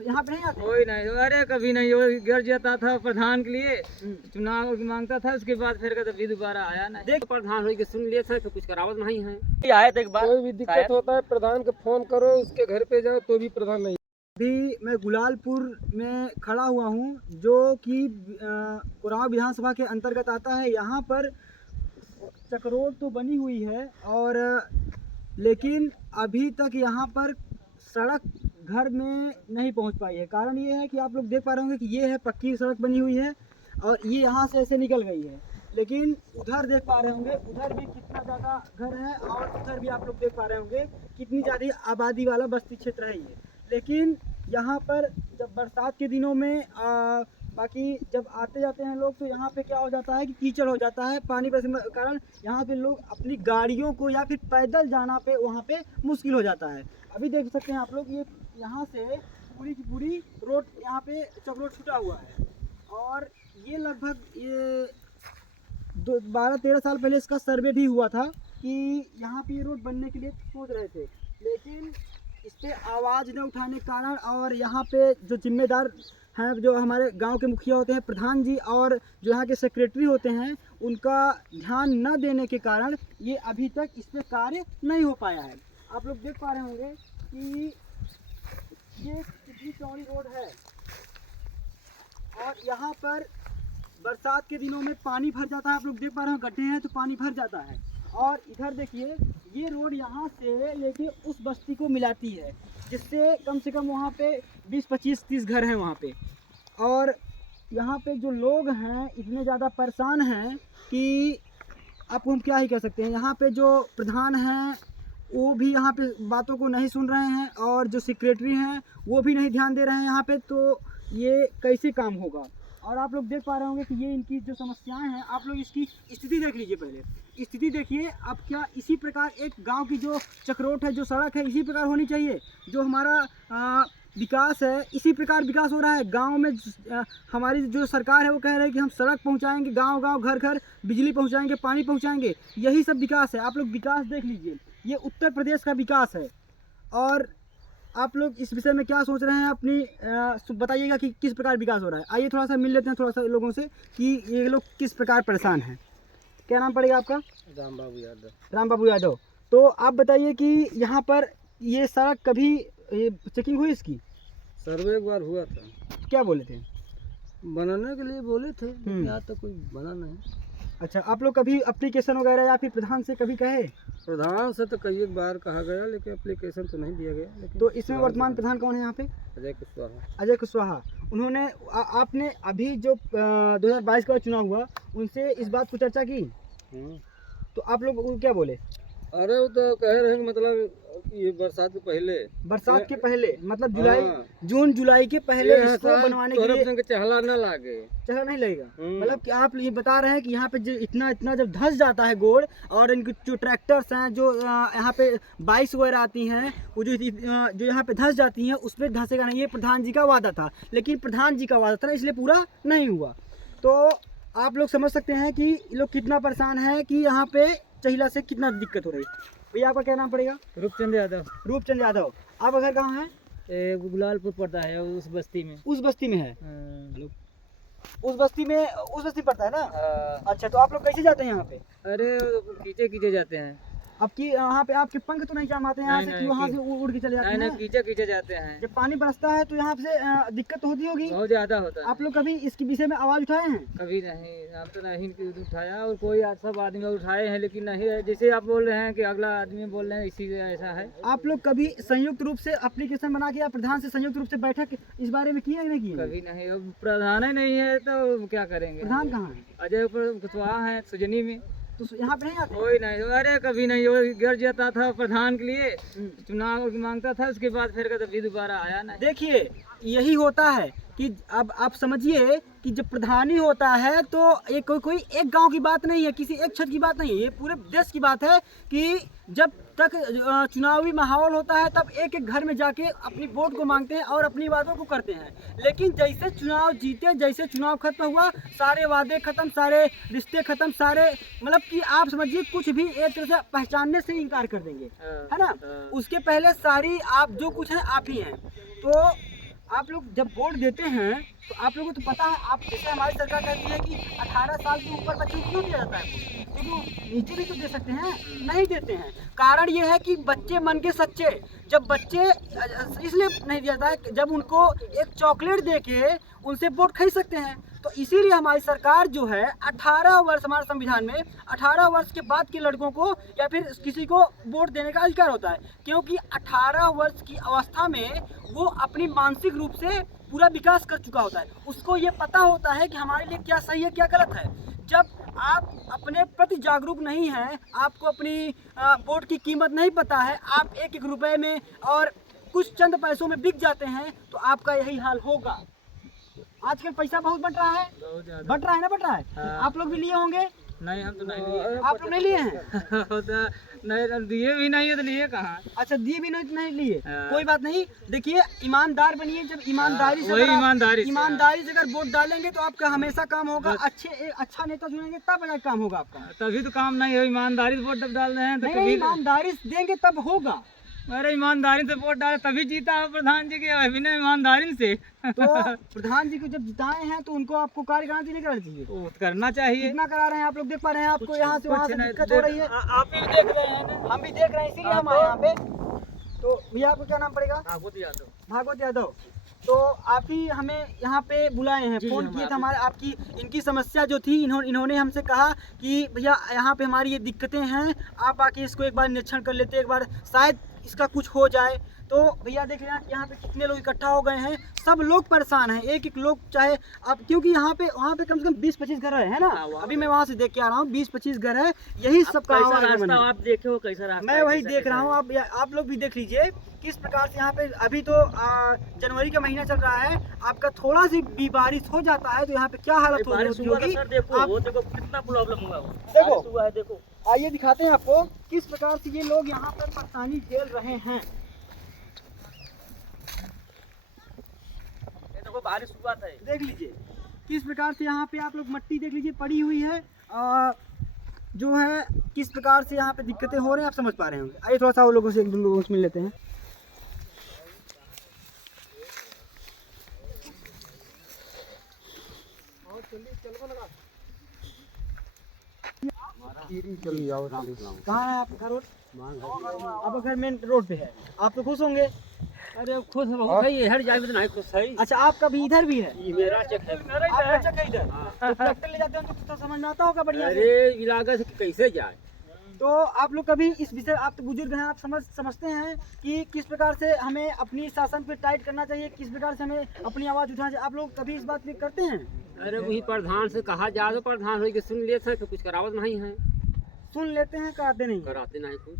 यहाँ पे नहीं आते? कोई नहीं, अरे कभी नहीं। वो गिर जाता था प्रधान के लिए, चुनाव मांगता था, उसके बाद फिर कभी दोबारा आया नहीं। देख प्रधान हो के सुन लिए थे तो कुछ करावत नहीं है। आए थे एक बार, कोई भी दिक्कत होता है प्रधान को फोन करो, उसके घर पे जाओ तो भी प्रधान नहीं। अभी मैं गुलालपुर में खड़ा हुआ हूँ, जो कि कुराव विधानसभा के अंतर्गत आता है। यहाँ पर चक्रोट तो बनी हुई है, और लेकिन अभी तक यहाँ पर सड़क घर में नहीं पहुँच पाई है। कारण ये है कि आप लोग देख पा रहे होंगे कि ये है पक्की सड़क बनी हुई है, और ये यहाँ से ऐसे निकल गई है। लेकिन उधर देख पा रहे होंगे, उधर भी कितना ज़्यादा घर है, और उधर भी आप लोग देख पा रहे होंगे कितनी ज़्यादा आबादी वाला बस्ती क्षेत्र है ये। लेकिन यहाँ पर जब बरसात के दिनों में बाकी जब आते जाते हैं लोग, तो यहाँ पे क्या हो जाता है कि कीचड़ हो जाता है। पानी बरसने के कारण यहाँ पे लोग अपनी गाड़ियों को या फिर पैदल जाना पे वहाँ पे मुश्किल हो जाता है। अभी देख सकते हैं आप लोग, ये यहाँ से पूरी की पूरी रोड यहाँ पे चक्रोट छूटा हुआ है, और ये लगभग ये 12-13 साल पहले इसका सर्वे भी हुआ था कि यहाँ पे ये रोड बनने के लिए सोच रहे थे। लेकिन इस पर आवाज़ न उठाने के कारण, और यहाँ पे जो जिम्मेदार हैं, जो हमारे गांव के मुखिया होते हैं, प्रधान जी, और जो यहाँ के सेक्रेटरी होते हैं, उनका ध्यान न देने के कारण ये अभी तक इस पर कार्य नहीं हो पाया है। आप लोग देख पा रहे होंगे कि ये कितनी चौड़ी रोड है, और यहाँ पर बरसात के दिनों में पानी भर जाता है। आप लोग देख पा रहे हो, गड्ढे हैं तो पानी भर जाता है। और इधर देखिए, ये रोड यहाँ से लेके उस बस्ती को मिलाती है, जिससे कम से कम वहाँ पे 20-25-30 घर हैं वहाँ पे। और यहाँ पे जो लोग हैं इतने ज़्यादा परेशान हैं कि आपको हम क्या ही कह सकते हैं। यहाँ पे जो प्रधान हैं वो भी यहाँ पे बातों को नहीं सुन रहे हैं, और जो सेक्रेटरी हैं वो भी नहीं ध्यान दे रहे हैं यहाँ पे। तो ये कैसे काम होगा? और आप लोग देख पा रहे होंगे कि ये इनकी जो समस्याएं हैं, आप लोग इसकी स्थिति देख लीजिए। पहले स्थिति देखिए। अब क्या इसी प्रकार एक गांव की जो चक्रोट है, जो सड़क है, इसी प्रकार होनी चाहिए? जो हमारा विकास है, इसी प्रकार विकास हो रहा है गांव में। हमारी जो सरकार है वो कह रही है कि हम सड़क पहुंचाएंगे, गांव गांव घर घर बिजली पहुंचाएंगे, पानी पहुंचाएंगे, यही सब विकास है। आप लोग विकास देख लीजिए, ये उत्तर प्रदेश का विकास है। और आप लोग इस विषय में क्या सोच रहे हैं? अपनी बताइएगा कि किस प्रकार विकास हो रहा है। आइए थोड़ा सा मिल लेते हैं थोड़ा सा लोगों से कि ये लोग किस प्रकार परेशान हैं। क्या नाम पड़ेगा आपका? राम बाबू यादव। राम बाबू यादव। तो आप बताइए कि यहाँ पर ये सड़क कभी चेकिंग हुई इसकी? सर्वे एक बार हुआ था, क्या बोले थे? बनाने के लिए बोले थे, यहाँ तो कोई बना नहीं। अच्छा, आप लोग कभी एप्लीकेशन वगैरह या फिर प्रधान से कभी कहे? प्रधान से तो कई एक बार कहा गया, लेकिन एप्लीकेशन तो नहीं दिया गया। लेकिन तो इसमें वर्तमान प्रधान कौन है यहाँ पे? अजय कुशवाहा। अजय कुशवाहा। उन्होंने आपने अभी जो 2022 का चुनाव हुआ, उनसे इस बात को चर्चा की? तो आप लोग क्या बोले? अरे वो तो कह रहे हैं कि मतलब ये बरसात के पहले मतलब जून जुलाई के पहले इसको बनवाने के लिए चहला न लागे, चहला नहीं लगेगा। मतलब कि आप ये बता रहे हैं कि यहाँ पे जो इतना जब धंस जाता है गोड़, और इनके जो ट्रैक्टर्स हैं, जो यहाँ पे बाइक्स वगैरह आती हैं, वो जो यहाँ पे धंस जाती हैं, उस पर धंसेगा नहीं। ये प्रधान जी का वादा था, लेकिन प्रधान जी का वादा था इसलिए पूरा नहीं हुआ। तो आप लोग समझ सकते हैं कि लोग कितना परेशान है कि यहाँ पे चहिला से कितना दिक्कत हो रही है। भैया आपका क्या नाम पड़ेगा? रूपचंद यादव। रूपचंद यादव। आपका घर कहाँ है? गुलालपुर पड़ता है, उस बस्ती में। उस बस्ती में है? उस बस्ती में पड़ता है ना? अच्छा, तो आप लोग कैसे जाते हैं यहाँ पे? अरे कीचे जाते हैं। आपकी यहाँ पे आपके पंख तो नहीं जाम आते हैं यहाँ से कि वहाँ से उड़ के चले जाते हैं? नहीं, कीचे जाते हैं। जब पानी बरसता है तो यहाँ से दिक्कत तो होती होगी? बहुत ज्यादा होता है। आप लोग कभी इसके विषय में आवाज उठाए हैं? कभी नहीं, आप तो नहीं उठाया, और कोई सब आदमी उठाए हैं, लेकिन नहीं। जैसे आप बोल रहे हैं कि अगला आदमी बोल रहे हैं, इसी ऐसा है। आप लोग कभी संयुक्त रूप से एप्लीकेशन बना के या प्रधान से संयुक्त रूप से बैठक इस बारे में किए नहीं किए? कभी नहीं। अब प्रधान ही नहीं है तो क्या करेंगे? प्रधान कहाँ है? अजय कुशवाहा है सुजनी में। तो यहाँ पे नहीं आते? कोई नहीं, अरे कभी नहीं। वो गिर जाता था प्रधान के लिए, चुनाव मांगता था, उसके बाद फिर कभी दोबारा आया नहीं। देखिए, यही होता है कि अब आप समझिए कि जब प्रधानी होता है तो एक कोई एक गांव की बात नहीं है, किसी एक छत की बात नहीं है, ये पूरे देश की बात है कि जब तक चुनावी माहौल होता है तब एक एक घर में जाके अपनी वोट को मांगते हैं और अपनी बातों को करते हैं। लेकिन जैसे चुनाव जीते, जैसे चुनाव खत्म हुआ, सारे वादे खत्म, सारे रिश्ते खत्म, सारे मतलब कि आप समझिए कुछ भी एक तरह से पहचानने से इनकार कर देंगे, है ना? उसके पहले सारी आप जो कुछ है आप ही हैं। तो आप लोग जब वोट देते हैं तो आप लोगों को तो पता है, आप जैसे हमारी सरकार कहती है कि 18 साल के ऊपर बच्चे को क्यों दिया जाता है, तो वो नीचे भी तो दे सकते हैं, नहीं देते हैं। कारण ये है कि बच्चे मन के सच्चे, जब बच्चे इसलिए नहीं दिया जाता है जब उनको एक चॉकलेट दे के उनसे वोट खरीद सकते हैं। तो इसीलिए हमारी सरकार जो है 18 वर्ष, हमारे संविधान में 18 वर्ष के बाद के लड़कों को या फिर किसी को वोट देने का अधिकार होता है, क्योंकि 18 वर्ष की अवस्था में वो अपनी मानसिक रूप से पूरा विकास कर चुका होता है। उसको ये पता होता है कि हमारे लिए क्या सही है क्या गलत है। जब आप अपने प्रति जागरूक नहीं हैं, आपको अपनी वोट की कीमत नहीं पता है, आप एक एक रुपए में और कुछ चंद पैसों में बिक जाते हैं, तो आपका यही हाल होगा। आजकल पैसा बहुत बट रहा है, बट रहा है ना, बट रहा है। हाँ। आप लोग भी लिए होंगे? नहीं, हम तो नहीं लिए। आप लोग नहीं लिए हैं? होता नहीं, दिए भी नहीं है तो लिए कहाँ। अच्छा, दिए भी नहीं लिए। हाँ। कोई बात नहीं, देखिए ईमानदार बनिए। जब ईमानदारी से वही अगर आप ईमानदारी से अगर वोट डालेंगे तो आपका हमेशा काम होगा। अच्छा नेता चुनेंगे तब जाके काम होगा आपका। तभी तो काम नहीं है, ईमानदारी से वोट डाल रहे हैं तो नहीं, कभी ईमानदारी से देंगे तब होगा। अरे ईमानदारी से वोट डाले तभी जीता है प्रधान जी के, बिना ईमानदारी से तो प्रधान जी को जब जिताए हैं तो उनको आपको कार्य कराना चाहिए, कराना चाहिए? वो करना चाहिए। कितना करा रहे हैं आप लोग? देख पा रहे हैं आपको यहाँ से वहाँ से नहीं, दिक्कत हो रही है। आप भी देख रहे हैं ना। हम भी देख रहे हैं, इसीलिए हम आए यहाँ पे। तो भैया आपको क्या नाम पड़ेगा? भागवत यादव। भागवत यादव। तो आप ही हमें यहाँ पे बुलाए हैं, फोन किए थे हमारे, आपकी इनकी समस्या जो थी, इन्होंने हमसे कहा कि भैया यहाँ पे हमारी ये दिक्कतें हैं, आप आके इसको एक बार निरीक्षण कर लेते, एक बार शायद इसका कुछ हो जाए। तो भैया देख रहे हैं यहाँ पे कितने लोग इकट्ठा हो गए हैं, सब लोग परेशान हैं, एक एक लोग चाहे अब, क्योंकि यहाँ पे वहाँ पे कम से कम 20-25 घर है ना। अभी मैं वहाँ से देख के आ रहा हूँ, 20-25 घर है, यही सब का आवागमन है। आप देखे हो कैसा रास्ता? मैं वही देख रहा हूँ, आप लोग भी देख लीजिए किस प्रकार से यहाँ पे। अभी तो जनवरी का महीना चल रहा है, आपका थोड़ा सी भी बारिश हो जाता है तो यहाँ पे क्या हालत होगी। देखो कितना प्रॉब्लम हुआ, देखो आइए दिखाते हैं आपको किस प्रकार से ये लोग यहाँ पर परेशानी झेल रहे हैं। देखो बारिश हुआ था, देख लीजिए किस प्रकार से यहाँ पे आप लोग मट्टी देख लीजिए पड़ी हुई है, जो है किस प्रकार से यहाँ पे दिक्कतें हो रहे हैं, आप समझ पा रहे होंगे। आइए थोड़ा सा वो लोगों से, एक दो लोगों से मिल लेते हैं। कहाँ है आपका रोड? आपका घर मेन रोड पे है, आप तो खुश होंगे? अरे खुश इधर जाए तो नहीं खुश है। अच्छा, आपका भी इधर भी है? ये मेरा चेक है। आपका चेक है इधर? तो ट्रैक्टर ले जाते हैं तो समझ में आता होगा बढ़िया से। अरे इलाका से कैसे जाए। तो आप लोग कभी इस विषय, आप तो बुजुर्ग हैं, आप समझते हैं कि किस प्रकार से हमें अपनी शासन पे टाइट करना चाहिए, किस प्रकार से हमें अपनी आवाज़ उठाना चाहिए। आप लोग कभी इस बात पे करते हैं? अरे वही प्रधान से कहा जा, तो प्रधान हो के सुन लेते हैं, कुछ करावत नहीं है। सुन लेते हैं, कराते नहीं? कराते नहीं, कुछ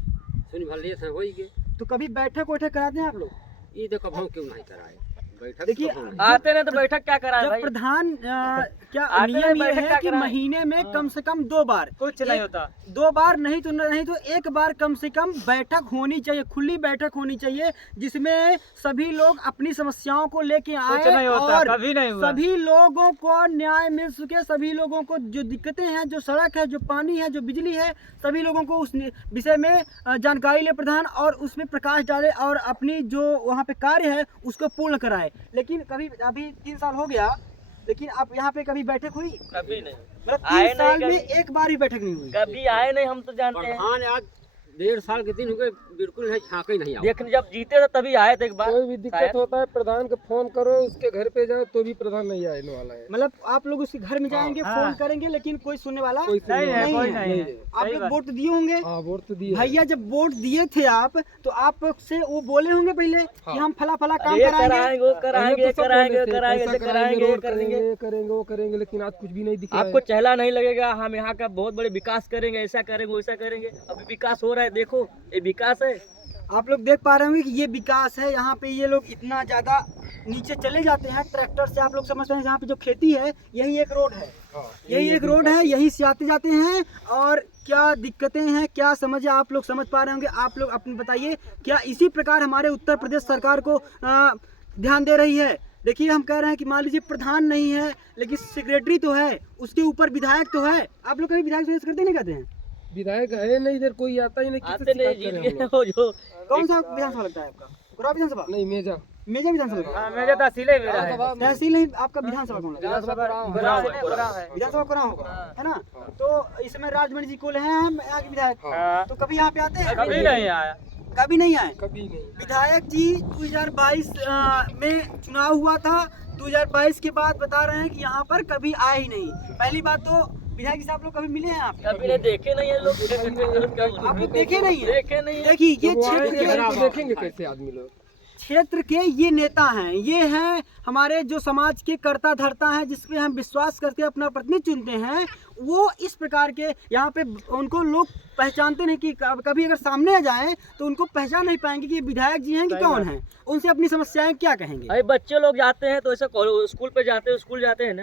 सुन भर लेते हैं, होई के। तो कभी बैठक वैठक कराते हैं आप लोग? ये देखो भाव क्यों नहीं कराए बैठक। देखिए आते नहीं तो बैठक क्या कराए भाई। प्रधान क्या नियम ये है कि महीने में कम से कम 2 बार, कुछ नहीं होता, 2 बार नहीं तो 1 बार कम से कम बैठक होनी चाहिए, खुली बैठक होनी चाहिए, जिसमें सभी लोग अपनी समस्याओं को लेके आए और कभी नहीं हुआ। सभी लोगों को न्याय मिल सके, सभी लोगों को जो दिक्कतें हैं, जो सड़क है, जो पानी है, जो बिजली है, सभी लोगों को उस विषय में जानकारी ले प्रधान और उसमें प्रकाश डाले और अपनी जो वहाँ पे कार्य है उसको पूर्ण कराए। लेकिन कभी, अभी 3 साल हो गया, लेकिन आप यहाँ पे कभी बैठक हुई? कभी नहीं, मतलब 3 साल में एक बार भी बैठक नहीं हुई? कभी आए नहीं, हम तो जानते हैं। प्रधान आज 1.5 साल के दिन हो गए, बिल्कुल है झांका ही नहीं आया। देखने जब जीते थे तभी आए थे एक बार। कोई भी दिक्कत होता है प्रधान को फोन करो, उसके घर पे जाओ तो भी प्रधान नहीं आने वाला है। मतलब आप लोग उसके घर में जाएंगे, फोन करेंगे, लेकिन कोई सुनने वाला नहीं है। आप लोग वोट दिए होंगे? हाँ, वोट तो दिए। भैया जब वोट दिए थे आप, तो आप से वो बोले होंगे पहले कि हम फला फला काम कराएंगे, वो करेंगे, लेकिन आज कुछ भी नहीं दिखा। आपको चहला नहीं लगेगा, हम यहाँ का बहुत बड़े विकास करेंगे, ऐसा करेंगे वैसा करेंगे। अभी विकास हो रहा है, देखो ये विकास है। आप लोग देख पा रहे होंगे कि ये विकास है। यहाँ पे ये लोग इतना ज़्यादा नीचे चले जाते हैं ट्रैक्टर से, आप लोग समझते हैं। यहाँ पे जो खेती है यही एक रोड है, यही एक रोड है, यही से आते जाते हैं। और क्या दिक्कतें हैं, क्या समझ है, आप लोग समझ पा रहे होंगे। आप लोग अपने बताइए, क्या इसी प्रकार हमारे उत्तर प्रदेश सरकार को ध्यान दे रही है? देखिए हम कह रहे हैं कि मान लीजिए प्रधान नहीं है, लेकिन सेक्रेटरी तो है, उसके ऊपर विधायक तो है। आप लोग कभी विधायक से करते नहीं कहते हैं? विधायक है नहीं, इधर कोई आता ही नहीं। आते नहीं, कौन सा विधानसभा लगता है आपका? विधानसभा नहीं, मेजा मेजा विधानसभा हाँ, मेरे तहसील ही मेरा है। तहसील नहीं, आपका विधानसभा कौन है? विधानसभा है। विधानसभा कोरांव होगा, है ना? तो इसमें राजमणि जी कोल हैं हम यहाँ के विधायक, हाँ। तो कभी यहाँ पे आते हैं? कभी नहीं आया। कभी नहीं आए। कभी नहीं। विधायक जी 2022 में चुनाव हुआ था, 2022 के बाद बता रहे हैं कि यहाँ पर कभी आए ही नहीं। पहली बात तो विधायक जी साहब लोग कभी मिले हैं आप? कभी नहीं देखे नहीं है लोग। आप लोग देखे नहीं है? देखे नहीं। देखिए ये क्षेत्र देखेंगे कैसे आदमी लोग। क्षेत्र के ये नेता हैं, ये हैं हमारे जो समाज के कर्ता धर्ता हैं, जिसपे हम विश्वास करके अपना प्रतिनिधि चुनते हैं। वो इस प्रकार के यहाँ पे उनको लोग पहचानते नहीं कि कभी अगर सामने आ जाएं तो उनको पहचान नहीं पाएंगे कि ये विधायक जी हैं कि कौन हैं। उनसे अपनी समस्याएं क्या कहेंगे? अरे बच्चे लोग जाते हैं तो ऐसे स्कूल पे जाते हैं, स्कूल जाते हैं ना,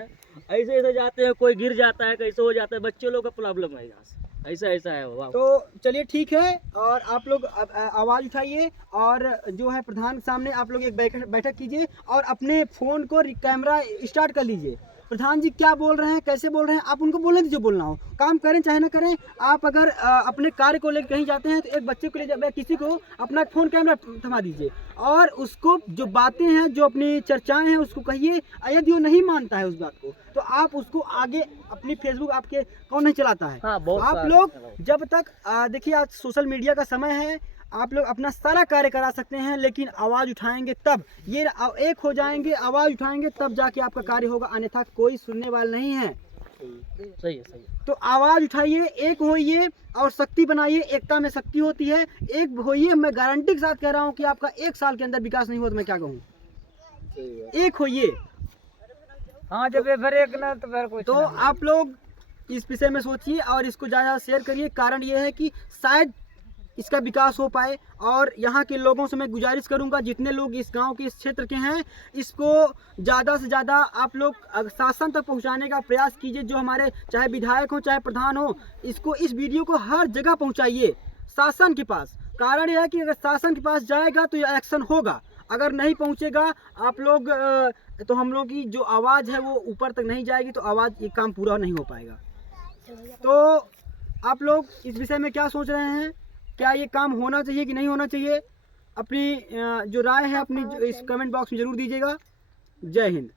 ऐसे ऐसे जाते हैं, कोई गिर जाता है, कैसे हो जाता है, बच्चे लोग का प्रॉब्लम है यहाँ से, ऐसा ऐसा है वो। तो चलिए ठीक है, और आप लोग आवाज़ उठाइए और जो है प्रधान के सामने आप लोग एक बैठक कीजिए और अपने फ़ोन को कैमरा स्टार्ट कर लीजिए। प्रधान जी क्या बोल रहे हैं, कैसे बोल रहे हैं, आप उनको बोलने दीजिए, बोलना हो काम करें चाहे ना करें। आप अगर अपने कार्य को लेकर कहीं जाते हैं तो एक बच्चे को ले जाए, किसी को अपना फ़ोन कैमरा थमा दीजिए और उसको जो बातें हैं, जो अपनी चर्चाएं हैं, उसको कहिए। यदि वो नहीं मानता है उस बात को तो आप उसको आगे अपनी फेसबुक आपके कौन नहीं चलाता है। हाँ, बहुत आप लोग जब तक देखिए आज सोशल मीडिया का समय है, आप लोग अपना सारा कार्य करा सकते हैं, लेकिन आवाज़ उठाएंगे तब, ये एक हो जाएंगे, आवाज़ उठाएंगे तब जाके आपका कार्य होगा, अन्यथा कोई सुनने वाला नहीं है। सही है, सही है। तो आवाज़ उठाइए, एक होइए और शक्ति बनाइए। एकता में शक्ति होती है, एक होइए। मैं गारंटी के साथ कह रहा हूँ कि आपका 1 साल के अंदर विकास नहीं हुआ तो मैं क्या कहूँ। एक होइए। हाँ, जब फिर एक ना तो फिर कुछ तो आप लोग इस विषय में सोचिए और इसको ज़्यादा शेयर करिए। कारण ये है कि शायद इसका विकास हो पाए। और यहाँ के लोगों से मैं गुजारिश करूँगा, जितने लोग इस गांव के, इस क्षेत्र के हैं, इसको ज़्यादा से ज़्यादा आप लोग शासन तक पहुँचाने का प्रयास कीजिए। जो हमारे चाहे विधायक हो चाहे प्रधान हो, इसको, इस वीडियो को हर जगह पहुँचाइए शासन के पास। कारण यह है कि अगर शासन के पास जाएगा तो यह एक्शन होगा, अगर नहीं पहुँचेगा आप लोग तो हम लोग की जो आवाज़ है वो ऊपर तक नहीं जाएगी, तो आवाज़, ये काम पूरा नहीं हो पाएगा। तो आप लोग इस विषय में क्या सोच रहे हैं? क्या ये काम होना चाहिए कि नहीं होना चाहिए? अपनी जो राय है अपनी इस कमेंट बॉक्स में ज़रूर दीजिएगा। जय हिंद।